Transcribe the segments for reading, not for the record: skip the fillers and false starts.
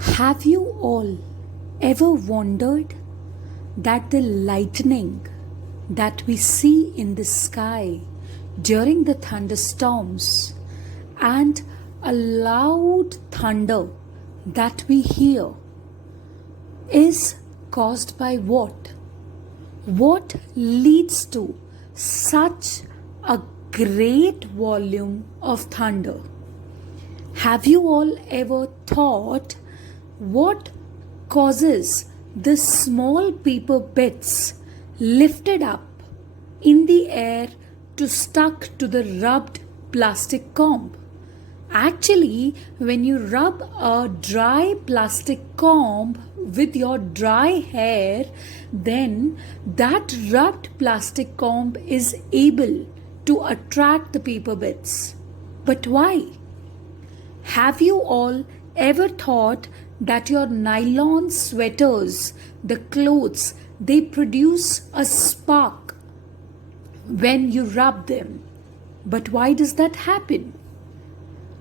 Have you all ever wondered that the lightning that we see in the sky during the thunderstorms and a loud thunder that we hear is caused by what? What leads to such a great volume of thunder? Have you all ever thought what causes the small paper bits lifted up in the air to stuck to the rubbed plastic comb? Actually, when you rub a dry plastic comb with your dry hair, then that rubbed plastic comb is able to attract the paper bits. But why? Have you all ever thought that your nylon sweaters, the clothes, they produce a spark when you rub them? But why does that happen?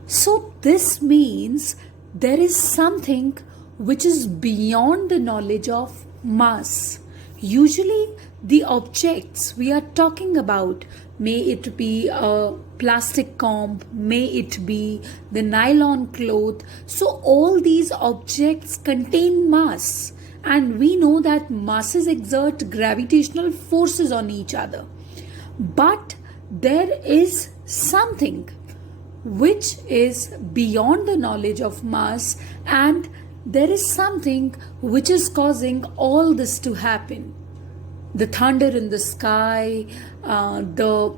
So this means there is something which is beyond the knowledge of mass. Usually the objects we are talking about, may it be a plastic comb, may it be the nylon cloth, so all these objects contain mass, and we know that masses exert gravitational forces on each other. But there is something which is beyond the knowledge of mass, and there is something which is causing all this to happen. The thunder in the sky, the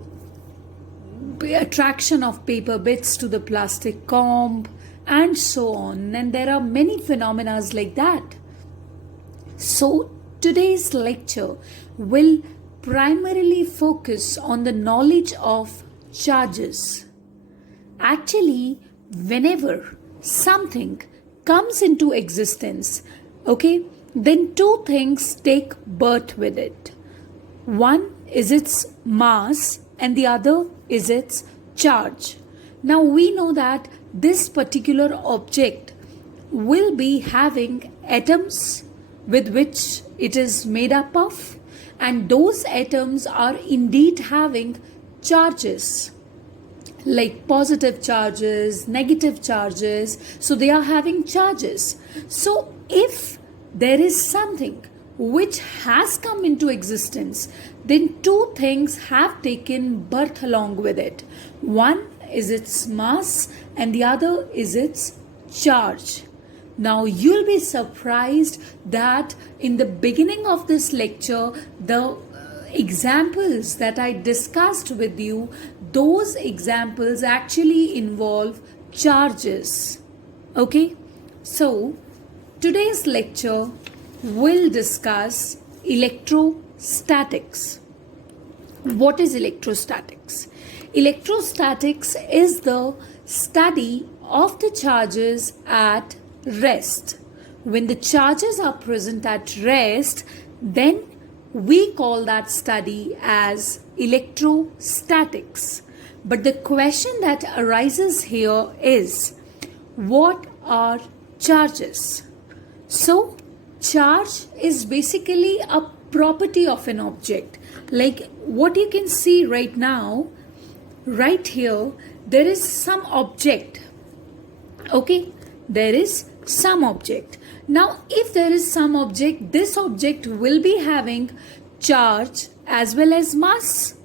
attraction of paper bits to the plastic comb, and so on. And there are many phenomena like that. So today's lecture will primarily focus on the knowledge of charges. Actually, whenever something comes into existence, then two things take birth with it. One is its mass and the other is its charge. Now we know that this particular object will be having atoms with which it is made up of, and those atoms are indeed having charges, like positive charges, negative charges. So they are having charges. So if there is something which has come into existence, then two things have taken birth along with it. One is its mass and the other is its charge. Now you'll be surprised that in the beginning of this lecture, the examples that I discussed with you, those examples actually involve charges. So today's lecture will discuss electrostatics. What is electrostatics? Electrostatics is the study of the charges at rest. When the charges are present at rest, then we call that study as electrostatics. But the question that arises here is, what are charges? So, charge is basically a property of an object. Like what you can see right now, right here, there is some object. There is some object. Now, if there is some object, this object will be having charge as well as mass.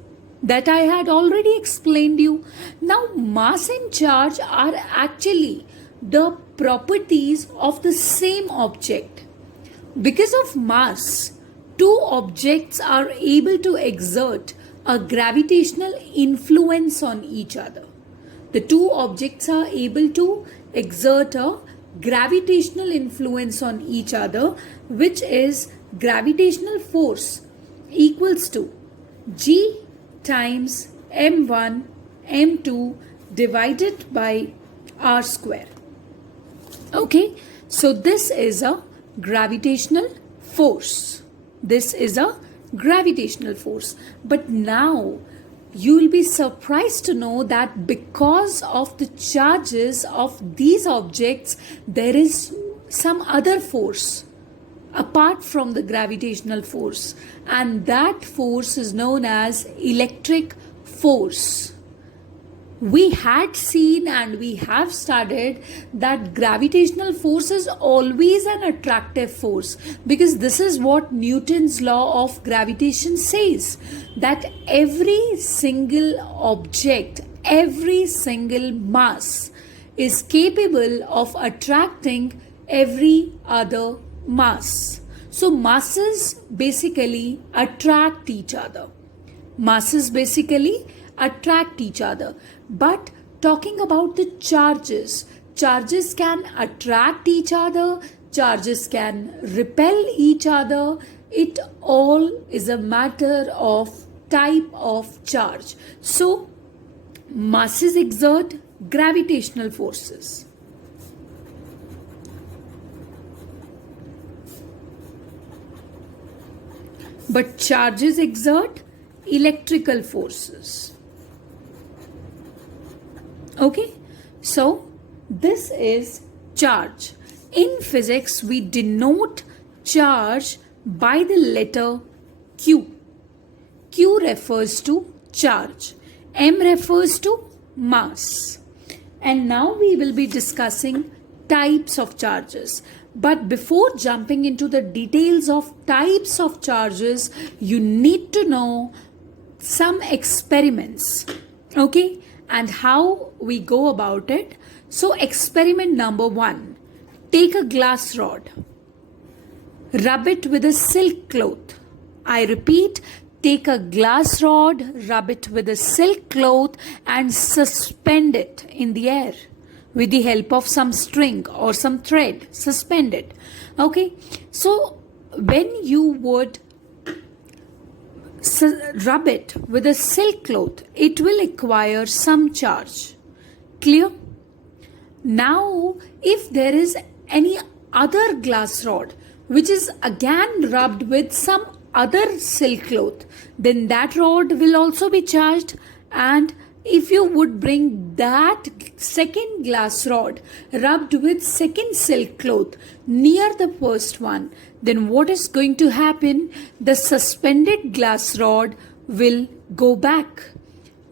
That I had already explained you. Now, mass and charge are actually the properties of the same object. Because of mass, two objects are able to exert a gravitational influence on each other. The two objects are able to exert a gravitational influence on each other, which is gravitational force equals to G times m1 m2 divided by r square. So this is a gravitational force. This is a gravitational force. But now you will be surprised to know that because of the charges of these objects, there is some other force apart from the gravitational force, and that force is known as electric force. We had seen and we have studied that gravitational force is always an attractive force, because this is what Newton's law of gravitation says, that every single object, every single mass is capable of attracting every other mass. So masses basically attract each other. Masses basically attract each other. But talking about the charges, charges can attract each other, charges can repel each other. It all is a matter of type of charge. So masses exert gravitational forces. But charges exert electrical forces. Okay, so this is charge. In physics, we denote charge by the letter Q. Q refers to charge. M refers to mass. And now we will be discussing types of charges. But before jumping into the details of types of charges, you need to know some experiments, okay, and how we go about it. So experiment number 1, take a glass rod, rub it with a silk cloth. I repeat, take a glass rod, rub it with a silk cloth and suspend it in the air with the help of some string or some thread. Suspend it. Okay, so when you would rub it with a silk cloth, it will acquire some charge. Clear? Now, if there is any other glass rod which is again rubbed with some other silk cloth, then that rod will also be charged. And if you would bring that second glass rod rubbed with second silk cloth near the first one, then what is going to happen? The suspended glass rod will go back,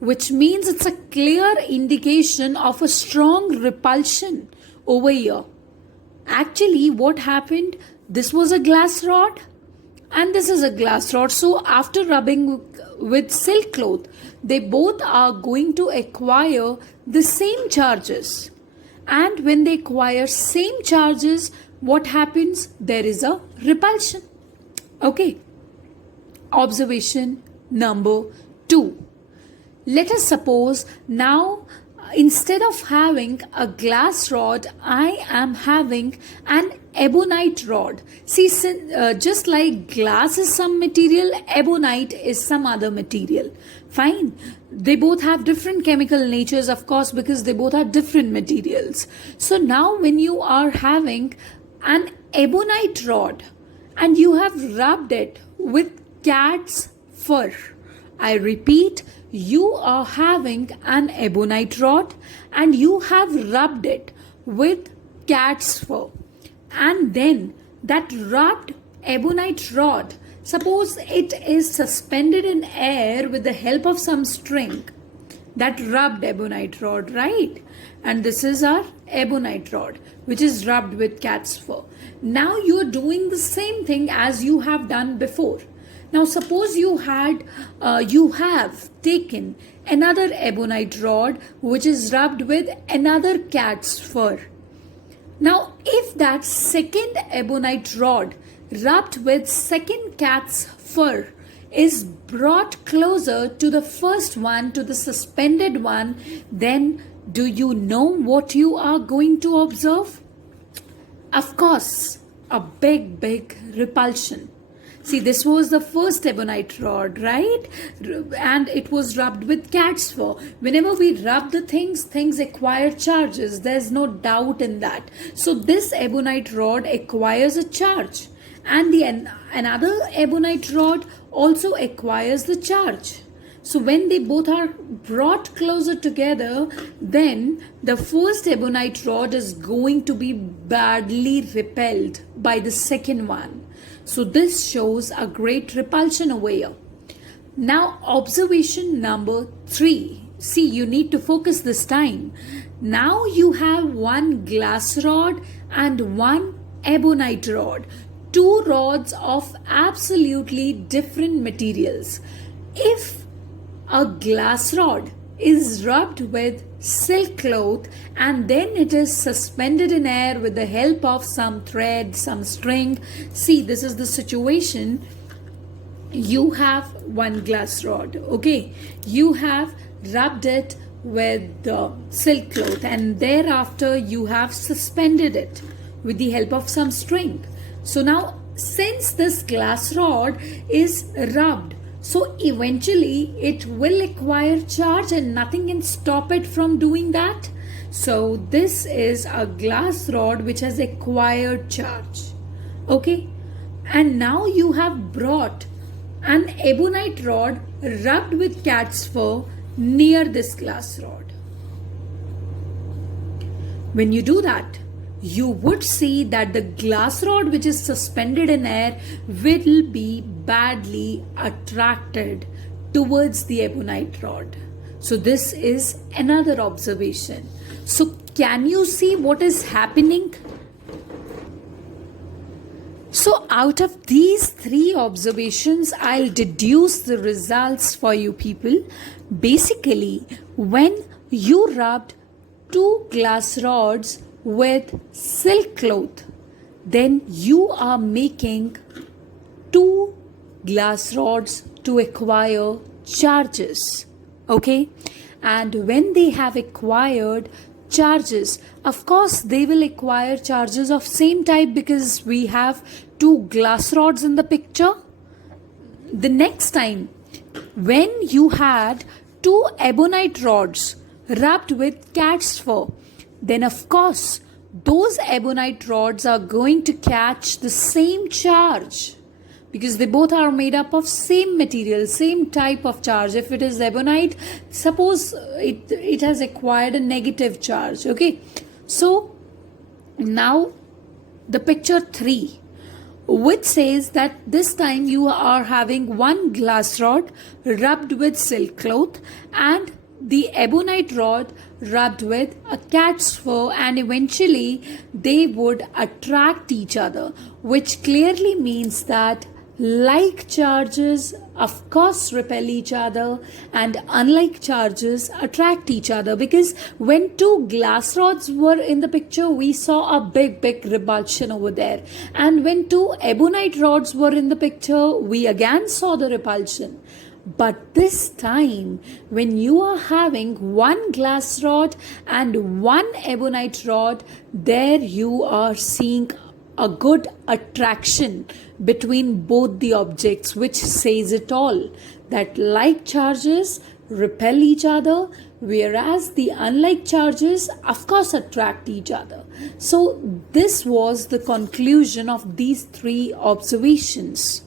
which means it's a clear indication of a strong repulsion over here. Actually, what happened? This was a glass rod and this is a glass rod. So after rubbing with silk cloth, they both are going to acquire the same charges. And when they acquire same charges, what happens? There is a repulsion. Okay. Observation number 2. Let us suppose now, instead of having a glass rod, I am having an ebonite rod. See, just like glass is some material, ebonite is some other material. Fine. They both have different chemical natures, of course, because they both are different materials. So now when you are having an ebonite rod and you have rubbed it with cat's fur, I repeat, you are having an ebonite rod and you have rubbed it with cat's fur, and then that rubbed ebonite rod, suppose it is suspended in air with the help of some string, that rubbed ebonite rod, right? And this is our ebonite rod which is rubbed with cat's fur. Now you are doing the same thing as you have done before. Now suppose you have taken another ebonite rod which is rubbed with another cat's fur. Now if that second ebonite rod rubbed with second cat's fur is brought closer to the first one, to the suspended one, then do you know what you are going to observe? Of course, a big repulsion. See, this was the first ebonite rod, right? And it was rubbed with cat's fur. Whenever we rub the things acquire charges. There's no doubt in that. So this ebonite rod acquires a charge. And another ebonite rod also acquires the charge. So when they both are brought closer together, then the first ebonite rod is going to be badly repelled by the second one. So this shows a great repulsion over here. Now observation number 3. See, you need to focus this time. Now you have one glass rod and one ebonite rod. Two rods of absolutely different materials. If a glass rod is rubbed with silk cloth and then it is suspended in air with the help of some thread, some string. See, this is the situation. You have one glass rod, okay? You have rubbed it with the silk cloth and thereafter you have suspended it with the help of some string. So now, since this glass rod is rubbed, so eventually it will acquire charge and nothing can stop it from doing that. So this is a glass rod which has acquired charge. Okay. And now you have brought an ebonite rod rubbed with cat's fur near this glass rod. When you do that, you would see that the glass rod which is suspended in air will be badly attracted towards the ebonite rod. So this is another observation. So can you see what is happening? So out of these 3 observations, I'll deduce the results for you people. Basically, when you rubbed 2 glass rods with silk cloth, then you are making 2 glass rods to acquire charges. Okay? And when they have acquired charges, of course they will acquire charges of same type because we have 2 glass rods in the picture. The next time when you had 2 ebonite rods rubbed with cat's fur, then of course those ebonite rods are going to catch the same charge because they both are made up of same material, same type of charge. If it is ebonite, suppose it has acquired a negative charge. Okay, so now the picture 3, which says that this time you are having one glass rod rubbed with silk cloth and the ebonite rod rubbed with a cat's fur, and eventually they would attract each other, which clearly means that like charges of course repel each other and unlike charges attract each other, because when 2 glass rods were in the picture we saw a big repulsion over there, and when 2 ebonite rods were in the picture we again saw the repulsion. But this time, when you are having one glass rod and one ebonite rod, there you are seeing a good attraction between both the objects, which says it all, that like charges repel each other, whereas the unlike charges of course attract each other. So this was the conclusion of these 3 observations.